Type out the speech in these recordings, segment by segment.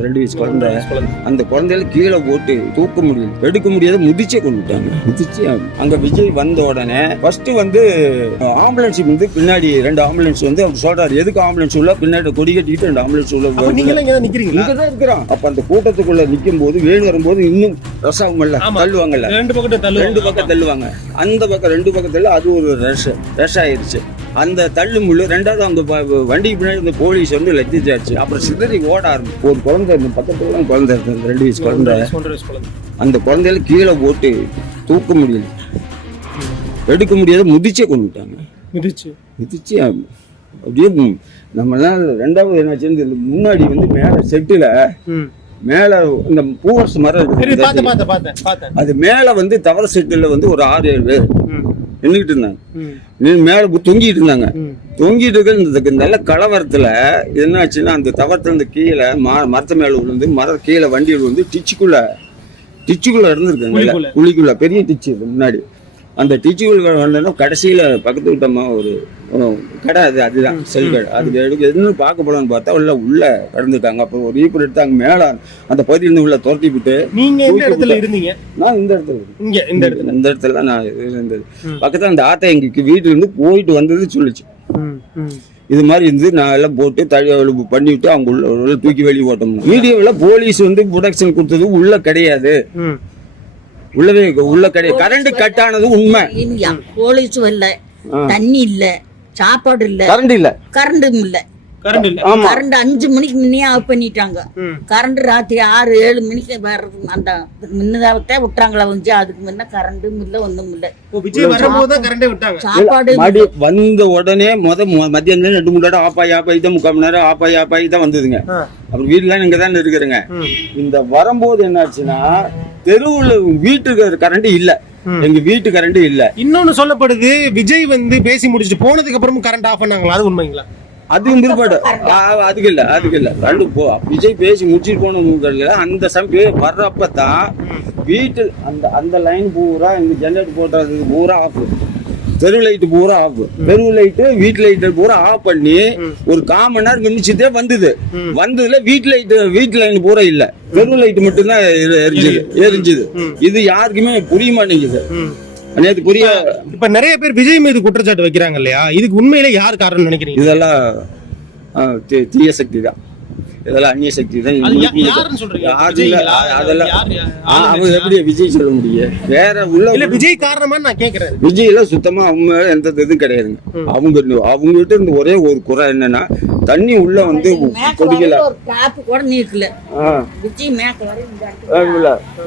2 வயசு குழந்தை. அந்த குழந்தையில கீழே போட்டு தூக்க முடியல, எடுக்க முடியாத முதிச்சே கொண்டுட்டாங்க. முதிச்சு அங்க விஜய் வந்த உடனே ஃபர்ஸ்ட் வந்து ஆம்புலன்ஸ் வந்து பின்னாடி 2 ஆம்புலன்ஸ் வந்து அவர் சொல்றாரு, எதுக்கு ஆம்புலன்ஸ் உள்ள பின்னாடி கொடி கட்டிட்டு 2 ஆம்புலன்ஸ் உள்ள இங்கதான் இருக்கிறோம். அப்ப அந்த கூட்டத்துக்குள்ள நிக்கும் போது வேணு வரும்போது இன்னும் ரசாகுமல்ல தள்ளுவாங்கல்ல, 2 பக்கம் தள்ளுவாங்க. அந்த பக்கம் 2 பக்கத்துல அது ஒரு ரஷ் ஆயிருச்சு. அந்த தள்ளு முள்ளு 2வது அந்த வண்டிக்கு பின்னாடி இந்த போலீஸ் வந்து லத்திச்சாச்சு. அப்புறம் சிதறி ஓட ஆரம்பிச்சு. ஒரு குழந்தை பக்கத்துல குழந்தை இருக்கு, 2 வயசு குழந்தை. அந்த குழந்தையில கீழே போட்டு தூக்க முடியல, எடுக்க முடியாத முதிச்சே கொண்டுட்டாங்க. மிதிச்சு அப்படியே நம்மளால. 2வது என்னாச்சு, முன்னாடி வந்து மேல செட்டுல மேல இந்த பூவரசு மரம் அது மேல வந்து தவற செட்டுல வந்து ஒரு 6-7 பேர் நின்றுட்டு இருந்தாங்க. மேல தொங்கிட்டு இருந்தாங்க. தொங்கிட்டு இருக்க நல்ல கலவரத்துல என்னாச்சுன்னா, அந்த தவறத்துல இந்த கீழே மரத்து மேல விழுந்து மர கீழே வண்டியில் வந்து டிச்சுக்குள்ள இருந்திருக்காங்க. குழிக்குள்ள பெரிய டிச்சு முன்னாடி. அந்த டிச்சுக்குள்ள வந்தோன்னா கடைசியில பக்கத்து விட்டமா ஒரு கடை, அதுதான் செல் கடை. அது எதுன்னு பார்க்க போலான்னு பார்த்தா உள்ள கடந்துட்டாங்க. அப்புறம் ஒரு ஈப்பர் எடுத்து அங்க மேல அந்த பகுதியிலிருந்து உள்ள துரத்தி விட்டு. நீங்க எந்த இடத்துல இருந்தீங்க? நான் இந்த இடத்துல நான் இருந்தது. பக்கத்துல அந்த ஆத்தா எங்க வீட்டுல இருந்து போயிட்டு வந்தது சொல்லிச்சு. இது மாதிரி இருந்து நான் எல்லாம் போட்டு பண்ணிவிட்டு அவங்க உள்ள தூக்கி வெளியே ஓட்டோம். வீடியோல போலீஸ் வந்து ப்ரொடக்ஷன் கொடுத்தது உள்ள கிடையாது, உள்ள கிடையாது. கரண்ட் கட் ஆனது உண்மை. போலீஸ் இல்ல, தண்ணி இல்ல, சாப்பாடு இல்ல, கரண்டும் இல்ல. கரண்ட் 5 மணிக்கு முன்னே ஆஃப் பண்ணிட்டாங்க. கரண்ட் ராத்திரி 6-7 மணிக்கு வர்றது. அந்த முன்னதாவத்தே விட்டாங்களா வந்து, அதுக்கு முன்ன கரண்டும் இல்ல, ஒண்ணும் இல்ல. சாப்பாடு வந்த உடனே மத்தியானம் 2-3 தடவை ஆப்பாய் தான், 3/4 மணி நேரம் ஆப்பாய் தான் வந்ததுங்க. அப்புறம் வீட்டுல இங்க தான் இருக்குறேங்க. இந்த வரும்போது என்னாச்சுன்னா, தெருவுல வீட்டுக்கு கரண்ட் இல்ல, எங்க வீட்டு கரண்ட் இல்ல. இன்னொன்னு சொல்லப்படுது, விஜய் வந்து பேசி முடிச்சுட்டு போனதுக்கு அப்புறமும் கரண்ட் ஆஃப் பண்ணாங்களா? அது உண்மைங்களா? அதுவும் பிற்பாடு அதுக்கு இல்ல. விஜய் பேசி முடிச்சுட்டு போன அந்த சமயம் வர்றப்பதான் வீட்டு அந்த லைன் பூரா இந்த ஜெனரேட்டர் போடுறது பூரா ஆஃப், தெரு லைட்டு பூரா ஆஃப், தெரு லைட்டு வீட்டு லைட்டு பூரா ஆஃப் பண்ணி ஒரு 1/4 மணி நேரம் மின்னிச்சுட்டே வந்ததுல வீட்டு லைன் பூரா இல்ல, தெரு லைட்டு மட்டும்தான் எரிஞ்சுது. இது யாருக்குமே புரிய மாட்டேங்குது. இப்ப நிறைய பேர் விஜய் மீது குற்றச்சாட்டு வைக்கிறாங்க இல்லையா, இதுக்கு உண்மையில யார் காரணம் நினைக்கிறீங்க? இதெல்லாம் தீய சக்தி தான், இதெல்லாம் அந்நிய சக்தி தான். அவங்க எப்படி விஜய் சொல்ல முடியும்? வேற உள்ள விஜய் காரணமா நான் கேக்குறேன். விஜய்ல சுத்தமா அவங்க எந்த இதுவும் கிடையாதுங்க. அவங்க கிட்ட இருந்து ஒரே ஒரு குறை என்னன்னா, தண்ணி உள்ள வந்து கொடிக்கல, கூட நீக்கல. விஜய் மேக்க வர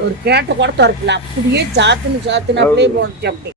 ஒரு கேட்ட கூட திறக்கல, அப்படியே சாத்துன்னு அப்படியே போனுச்சு. அப்படி